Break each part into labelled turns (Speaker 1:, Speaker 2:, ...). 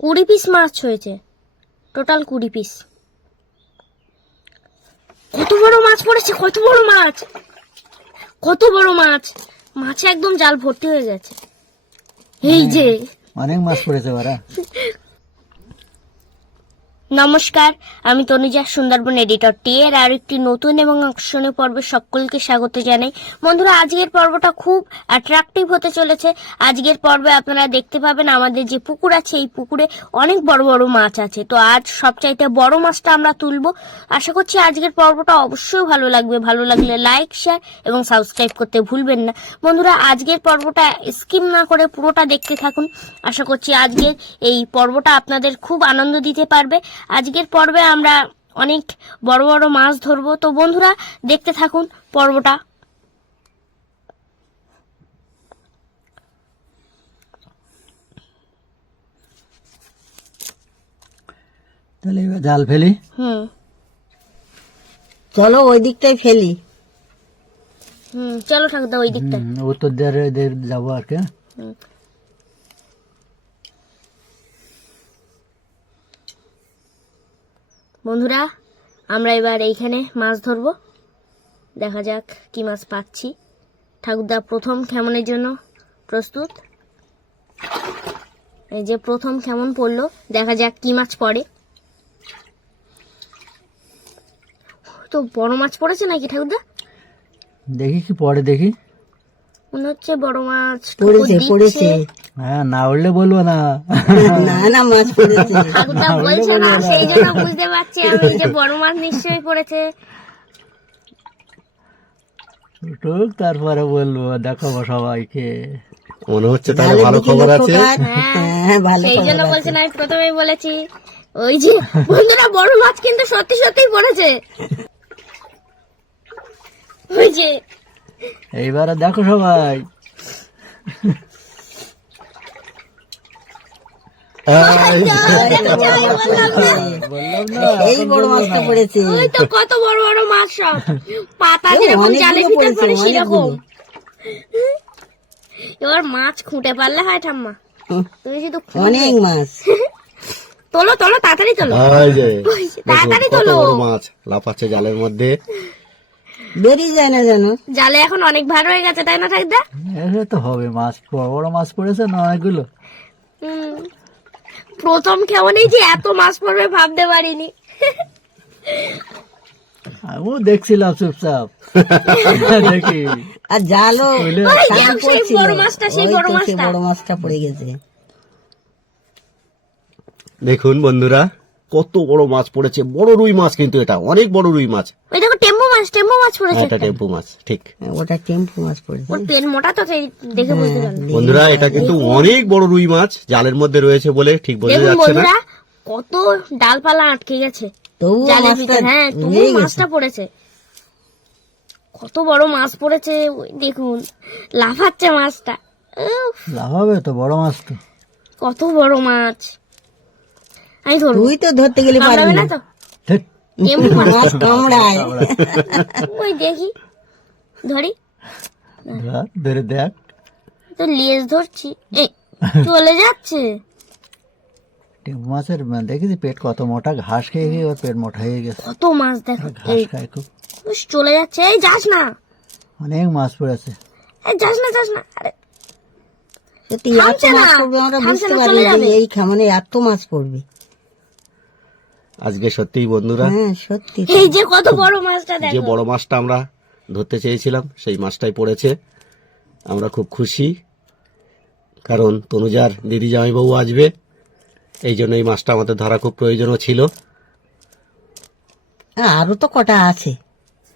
Speaker 1: কুড়ি পিস মাছ হয়েছে। টোটাল কুড়ি পিস কত বড় মাছ পড়েছে কত বড় মাছ! কত বড় মাছ! মাছে একদম জাল ভর্তি হয়ে গেছে। এই যে
Speaker 2: অনেক মাছ পড়েছে ওরা
Speaker 1: নমস্কার, আমি তনুজা সুন্দরবন এডিটর টি এর আর একটি নতুন এবং আকর্ষণীয় পর্বে সকলকে স্বাগত জানাই। বন্ধুরা, আজকের পর্বটা খুব অ্যাট্রাকটিভ হতে চলেছে। আজকের পর্বে আপনারা দেখতে পাবেন আমাদের যে পুকুর আছে, এই পুকুরে অনেক বড় বড় মাছ আছে। তো আজ সবচাইতে বড় মাছটা আমরা তুলবো। আশা করছি আজকের পর্বটা অবশ্যই ভালো লাগবে। ভালো লাগলে লাইক শেয়ার এবং সাবস্ক্রাইব করতে ভুলবেন না। বন্ধুরা, আজকের পর্বটা স্কিম না করে পুরোটা দেখতে থাকুন। আশা করছি আজকের এই পর্বটা আপনাদের খুব আনন্দ দিতে পারবে। আজকের পর্বে আমরা অনেক বড় বড় মাছ ধরবো। তো বন্ধুরা দেখতে থাকুন পর্বটা।
Speaker 2: তাহলে এবার জাল ফেলি।
Speaker 1: হুম।
Speaker 3: চলো ওই দিকটাই ফেলি।
Speaker 1: হুম চলো ঠাকুরদা ওই দিকটা
Speaker 2: উত্তর যাব আর কি।
Speaker 1: বন্ধুরা আমরা এবার এইখানে মাছ ধরবো। দেখা যাক কি মাছ পাচ্ছি। ঠাকুরদা প্রথম কেমনের জন্য প্রস্তুত? এই যে প্রথম কেমন পড়ল দেখা যাক কি মাছ পড়ে। তো বড় মাছ পড়েছে নাকি ঠাকুরদা?
Speaker 2: দেখি কি পরে দেখি।
Speaker 1: মনে হচ্ছে বড় মাছ
Speaker 3: পড়েছে পড়েছে।
Speaker 2: হ্যাঁ না উঠলে বলব না।
Speaker 3: না না মাছ পড়েছে।
Speaker 1: ঠাকুরদা বলছে না সেই জন্য বুঝতে পারছি আমি যে বড় মাছ নিশ্চয়ই পড়েছে।
Speaker 2: উঠুক তারপরে বলব দেখাবো সবাইকে।
Speaker 4: মনে হচ্ছে তাহলে ভালো খবর আছে?
Speaker 3: হ্যাঁ ভালো
Speaker 1: সেই জন্য বলছে না আমি প্রথমেই বলেছি ওই যে বন্ধুরা বড় মাছ কিন্তু সত্যি সত্যিই পড়েছে। ওই যে।
Speaker 2: এইবারে দেখো সবাই বললাম না
Speaker 3: এই বড় মাছটা পড়েছে।
Speaker 1: ওই তো কত বড় বড় মাছ সব। পাতা যেরকম জালে ভিতর পড়ে সেরকম। এবার মাছ খুঁটে পারলে হয় ঠাম্মা।
Speaker 3: হুম,
Speaker 1: তুমি শুধু
Speaker 3: অনেক মাছ।
Speaker 1: তোলো তোলো তাড়াতাড়ি তোলো। তাড়াতাড়ি তোলো।
Speaker 4: মাছ লাফাচ্ছে জালের মধ্যে।
Speaker 3: বেরিয়ে যায় না জানো
Speaker 1: জালে এখন অনেক ভার হয়ে গেছে তাই না ঠাকুরদা?
Speaker 2: এসে তো হবে মাছ বড় বড় মাছ পড়েছে না অনেকগুলো?
Speaker 1: হুম। প্রথম কেমনই যে এত মাছ পড়বে ভাবতে পারিনি।
Speaker 2: আমিও দেখছিলাম চুপচাপ। দেখি।
Speaker 3: আর জালও।
Speaker 1: বড় মাছটা, সেই বড় মাছটা।
Speaker 3: বড় মাছটা পড়ে গেছে।
Speaker 4: দেখুন বন্ধুরা কত বড় মাছ পড়েছে। বড় রুই মাছ কিন্তু এটা অনেক বড় রুই মাছ।
Speaker 1: ওই দেখো টেম্পো মাছ টেম্পো মাছ
Speaker 4: হ্যাঁ,
Speaker 1: পড়েছে
Speaker 4: এটা টেম্পু মাছ ঠিক।
Speaker 3: হ্যাঁ, ওটা টেম্পু মাছ পড়েছে।
Speaker 1: ওর পেন মোটা তো সেই দেখে বুঝতে পারলাম।
Speaker 4: বন্ধুরা এটা কিন্তু অনেক বড় রুই মাছ জালের মধ্যে রয়েছে বলে ঠিক বোঝা যাচ্ছে না।
Speaker 1: বন্ধুরা কত ডালপালা আটকে গেছে।
Speaker 3: তবু
Speaker 1: জালের
Speaker 3: মাছটা
Speaker 1: ভিতরে হ্যাঁ তবু মাছটা পড়েছে। কত বড় মাছ পড়েছে ওই দেখুন লাফাচ্ছে মাছটা। উফ,
Speaker 2: লাভ তো বড় মাছ তো
Speaker 1: কত বড় মাছ। আমি ধরবো।
Speaker 3: তুই তো ধরতে গেলে পারবি
Speaker 1: না ওই দেখি ধরি।
Speaker 2: ধরে দেখ।
Speaker 1: তো লেজ ধরছি। চলে যাচ্ছে।
Speaker 2: টেম্পু মাছের দেখেছি পেট কত মোটা ঘাস খেয়ে গিয়ে ওর পেট মোটা হয়ে গেছে।
Speaker 1: কত মাছ দেখো
Speaker 2: ঘাস খায় খুব।
Speaker 1: চলে যাচ্ছে। এই যাস না।
Speaker 2: অনেক মাছ পড়েছে
Speaker 1: এই যাস না যাস না। আরে।
Speaker 3: এই খামানে এত মাছ পড়বে।
Speaker 4: আজকে সত্যিই বন্ধুরা।
Speaker 3: হ্যাঁ সত্যি।
Speaker 1: এই যে কত বড় মাছটা
Speaker 4: যে বড় মাছটা আমরা ধরতে চেয়েছিলাম সেই মাছটাই পড়েছে। আমরা খুব খুশি কারণ তনুজার দিদি জামাইবাবু আসবে। এই জন্য এই মাছটা আমাদের ধরা খুব প্রয়োজনও ছিল।
Speaker 3: হ্যাঁ, আরও তো কটা আছে।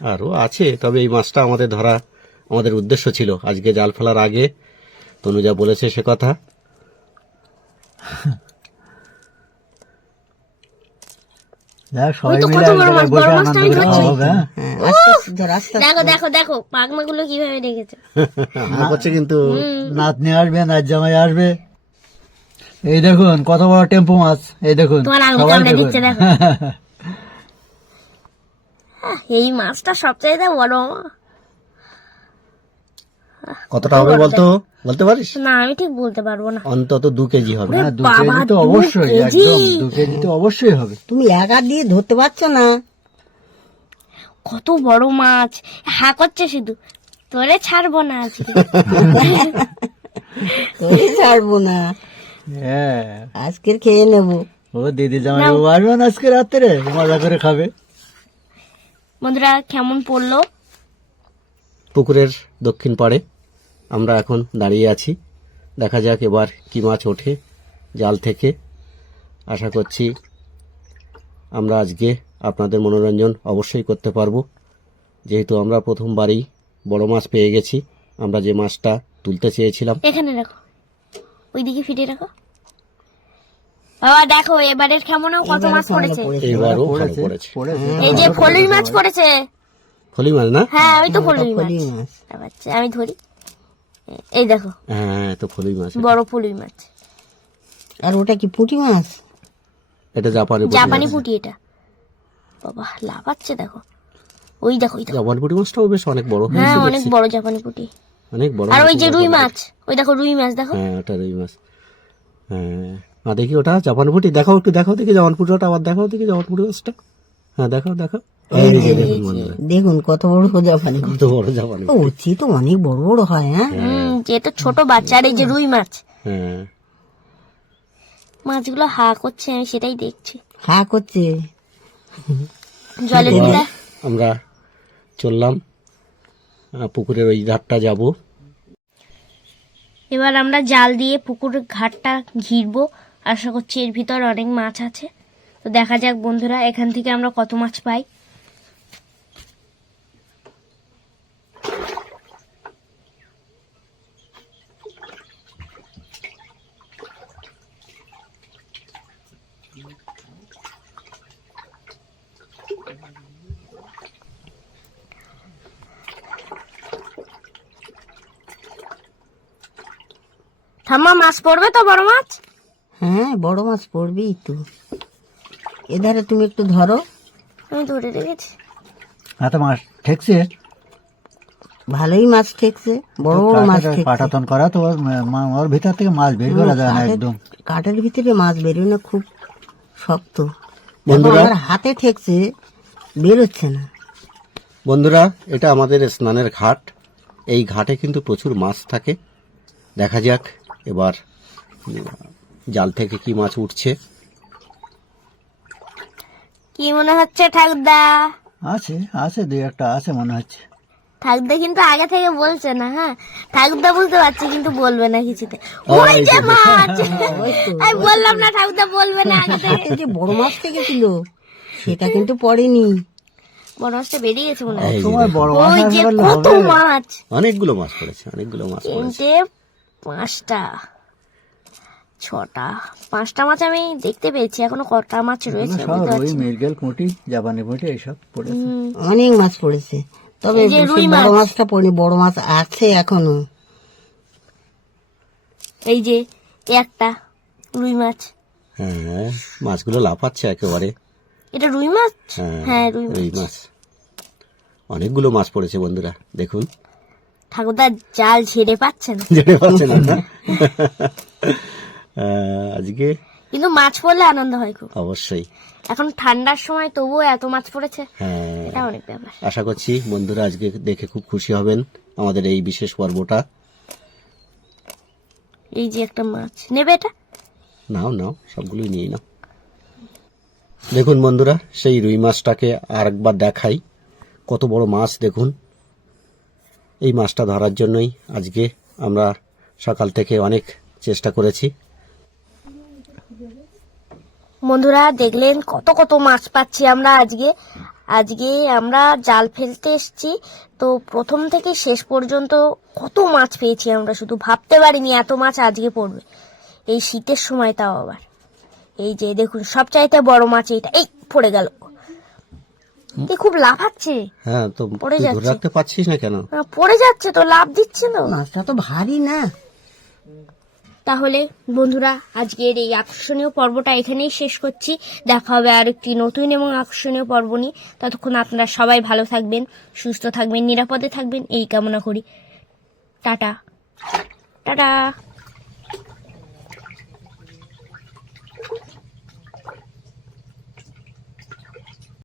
Speaker 4: আরও আছে তবে এই মাছটা আমাদের ধরা আমাদের উদ্দেশ্য ছিল। আজকে জাল ফেলার আগে তনুজা বলেছে সে কথা
Speaker 2: দেখ সবাই
Speaker 1: তো
Speaker 2: মিলে
Speaker 1: কত
Speaker 2: এক
Speaker 1: বড়
Speaker 2: জায়গায়
Speaker 1: মাছ,
Speaker 2: বসে
Speaker 1: বড়
Speaker 2: আনন্দ
Speaker 1: মাছটা আমি
Speaker 2: করে
Speaker 1: ধরছি।
Speaker 2: খাওয়া হবে হ্যাঁ
Speaker 3: হ্যাঁ, আস্তে আস্তে ধর, আস্তে আস্তে।
Speaker 1: দেখো দেখো দেখো পাগমাগুলো কীভাবে রেখেছে
Speaker 4: কিন্তু
Speaker 2: নাতনি আসবে নাচ জামাই আসবে। এই দেখুন কত বড় টেম্পু মাছ এই দেখুন
Speaker 1: এই মাছটা সবচাইতে বড়।
Speaker 4: কতটা হবে বলতো? বলতে পারিস?
Speaker 1: না আমি ঠিক বলতে পারব না।
Speaker 4: অন্তত দু কেজি হবে।
Speaker 2: হ্যাঁ দু কেজি তো অবশ্যই একদম দু কেজি তো অবশ্যই হবে।
Speaker 3: তুমি একা দিয়ে ধরতে পারছ না?
Speaker 1: কত বড় মাছ। হা করছে শুধু। তোরে ছাড়বো না আজকে।
Speaker 3: তোরে ছাড়বো না।
Speaker 2: হ্যাঁ।
Speaker 3: আজকের খেয়ে নেব।
Speaker 2: ও দিদি জামাই বাবু আসবেন আজকে রাত্রে? মজা করে খাবে।
Speaker 1: বন্ধুরা কেমন পড়ল?
Speaker 4: পুকুরের দক্ষিণ পাড়ে। আমরা এখন দাঁড়িয়ে আছি। দেখা যাক এবার কি মাছ ওঠে জাল থেকে। আশা করছি আমরা আজকে আপনাদের মনোরঞ্জন অবশ্যই করতে পারব। যেহেতু আমরা প্রথমবারই বড় মাছ পেয়ে গেছি আমরা যে মাছটা তুলতে চেয়েছিলাম।
Speaker 1: এখানে রাখো। ওইদিকে ফিরে রাখো। বাবা দেখো এবারের কেমনও কত মাছ পড়েছে।
Speaker 4: এবারও পড়েছে?
Speaker 2: পড়েছে।
Speaker 1: এই যে ফলুই মাছ পড়েছে।
Speaker 4: ফলি মাছ না?
Speaker 1: হ্যাঁ ওই তো
Speaker 3: ফলি মাছ।
Speaker 1: আচ্ছা আমি ধরি। এই দেখো।
Speaker 4: হ্যাঁ তো ফলি মাছ।
Speaker 1: বড় ফলুই মাছ।
Speaker 3: আর ওটা কি পুঁটি মাছ?
Speaker 4: এটা জাপানি পুঁটি
Speaker 1: জাপানি। পুটি এটা। বাবা লাফাচ্ছে দেখো। ওই দেখো ওই দেখো।
Speaker 4: জাপানি পুঁটি মাছটাও বেশ অনেক বড়
Speaker 1: হ্যাঁ অনেক। বড় জাপানি পুটি।
Speaker 4: অনেক বড়
Speaker 1: আর ওই যে রুই মাছ ওই দেখো রুই মাছ দেখো।
Speaker 4: হ্যাঁ ওটা রুই মাছ। হ্যাঁ আর দেখি ওটা জাপান পুটি। দেখাও একটু দেখাও দেখি জাপান পুটিটা আবার দেখাও দেখি জাপান পুটি মাছটা। হ্যাঁ দেখাও দেখাও। এই যে দেখুন
Speaker 3: কত বড় জাপানি।
Speaker 4: কত বড় জাপানি।
Speaker 3: ও উচি তো অনেক বড় বড় হয় হ্যাঁ?
Speaker 1: হুম যেটা ছোট বাচ্চা আর এই যে রুই মাছ।
Speaker 4: হ্যাঁ।
Speaker 1: মাছগুলো হা করছে আমি সেটাই দেখছি।
Speaker 3: হা করছে।
Speaker 1: জলের
Speaker 4: আমরা চললাম পুকুরের ওই ঘাটটা যাব।
Speaker 1: এবার আমরা জাল দিয়ে পুকুরের ঘাটটা ঘিরবো। আশা করছি এর ভিতর অনেক মাছ আছে। তো দেখা যাক বন্ধুরা এখান থেকে আমরা কত মাছ পাই। ঠাম্মা মাছ পড়বে তো বড় মাছ?
Speaker 3: হ্যাঁ বড় মাছ পড়বেই তো। এধারে তুমি একটু ধরো।
Speaker 1: আমি ধরে রেখেছি।
Speaker 2: হাতে মাছ ঠেকছে?
Speaker 3: ভালোই মাছ ঠেকছে বড় বড় মাছ ঠেকছে।
Speaker 2: পাটাতন করা তো ওর মা- ওর ভিতর থেকে মাছ বের করা যায় না
Speaker 3: কাঠের-
Speaker 2: একদম।
Speaker 3: কাঠের ভিতরে মাছ বেরোয় না খুব শক্ত।
Speaker 4: বন্ধুরা
Speaker 3: আমার হাতে ঠেকছে বেরোচ্ছে না।
Speaker 4: বন্ধুরা এটা আমাদের স্নানের ঘাট। এই ঘাটে কিন্তু প্রচুর মাছ থাকে। দেখা যাক। এবার জাল থেকে কি মাছ উঠছে?
Speaker 1: কি মনে হচ্ছে ঠাকুরদা?
Speaker 2: আছে আছে দুই একটা আছে মনে হচ্ছে।
Speaker 1: ঠাকুরদা কিন্তু আগে থেকে বলছে না হ্যাঁ? ঠাকুরদা বুঝতে পারছে কিন্তু বলবে না কিছুতে।
Speaker 4: ওই
Speaker 1: যে মাছ! আমি বললাম না ঠাকুরদা বলবে না আগে থেকে।
Speaker 3: যে বড় মাছ ঠেকেছিল সেটা কিন্তু পড়েনি।
Speaker 1: বড় মাছটা বেরিয়ে গেছে মনে হয়।
Speaker 2: বড় মাছ
Speaker 1: ওই যে কত মাছ!
Speaker 4: অনেকগুলো মাছ পড়েছে অনেকগুলো মাছ পড়েছে।
Speaker 1: পাঁচটা। ছটা। পাঁচটা মাছ আমি দেখতে পেয়েছি এখনও কটা মাছ রয়েছে বুঝতে পারছি না।
Speaker 2: জাপানি পড়েছে
Speaker 3: অনেক মাছ পড়েছে। তবে
Speaker 1: এই যে রুই
Speaker 3: বড়
Speaker 1: মাছ।
Speaker 3: মাছটা পড়েনি বড় মাছ আছে এখনও।
Speaker 1: এই যে এই একটা রুই মাছ।
Speaker 4: হ্যাঁ মাছগুলো লাফাচ্ছে একেবারে।
Speaker 1: এটা রুই মাছ?
Speaker 4: হ্যাঁ
Speaker 1: হ্যাঁ রুই মাছ।
Speaker 4: রুই মাছ। অনেকগুলো মাছ পড়েছে বন্ধুরা দেখুন।
Speaker 1: ঠাকুরদা জাল ছেড়ে পাচ্ছেন।
Speaker 4: যেতে পারছে না। না? আহ, আজকে?
Speaker 1: কিন্তু মাছ পড়লে আনন্দ হয় খুব।
Speaker 4: অবশ্যই।
Speaker 1: এখন ঠান্ডার সময় তবুও এত মাছ পড়েছে
Speaker 4: হ্যাঁ।
Speaker 1: এটা অনেক ব্যাপার।
Speaker 4: আশা করছি বন্ধুরা আজকে দেখে খুব খুশি হবেন আমাদের এই বিশেষ পর্বটা।
Speaker 1: এই যে একটা মাছ। নেবে এটা?
Speaker 4: নাও নাও সবগুলোই নিয়ে নাও। দেখুন বন্ধুরা সেই রুই মাছটাকে আর একবার দেখাই। কত বড় মাছ দেখুন। এই মাছটা ধরার জন্যই আজকে আমরা সকাল থেকে অনেক চেষ্টা করেছি।
Speaker 1: বন্ধুরা, দেখলেন কত কত মাছ পাচ্ছি আমরা আজকে। আজকে আমরা জাল ফেলতে এসেছি। তো প্রথম থেকে শেষ পর্যন্ত কত মাছ পেয়েছি আমরা শুধু ভাবতে পারিনি এত মাছ আজকে পড়বে। এই শীতের সময় তাও আবার। এই যে দেখুন, সবচাইতে বড় মাছ এইটা। এই, পড়ে গেল। এ খুব লাফাচ্ছে
Speaker 4: হ্যাঁ তো
Speaker 1: পড়ে যাচ্ছে।
Speaker 4: রাখতে পারছিস না কেন?
Speaker 1: পড়ে যাচ্ছে তো লাভ দিচ্ছে না
Speaker 3: মাছটা তো ভারী না।
Speaker 1: তাহলে বন্ধুরা আজকের এই আকর্ষণীয় পর্বটা এখানেই শেষ করছি। দেখা হবে আর একটি নতুন এবং আকর্ষণীয় পর্ব নিয়ে। ততক্ষণ আপনারা সবাই ভালো থাকবেন সুস্থ থাকবেন নিরাপদে থাকবেন এই কামনা করি। টাটা। টাটা।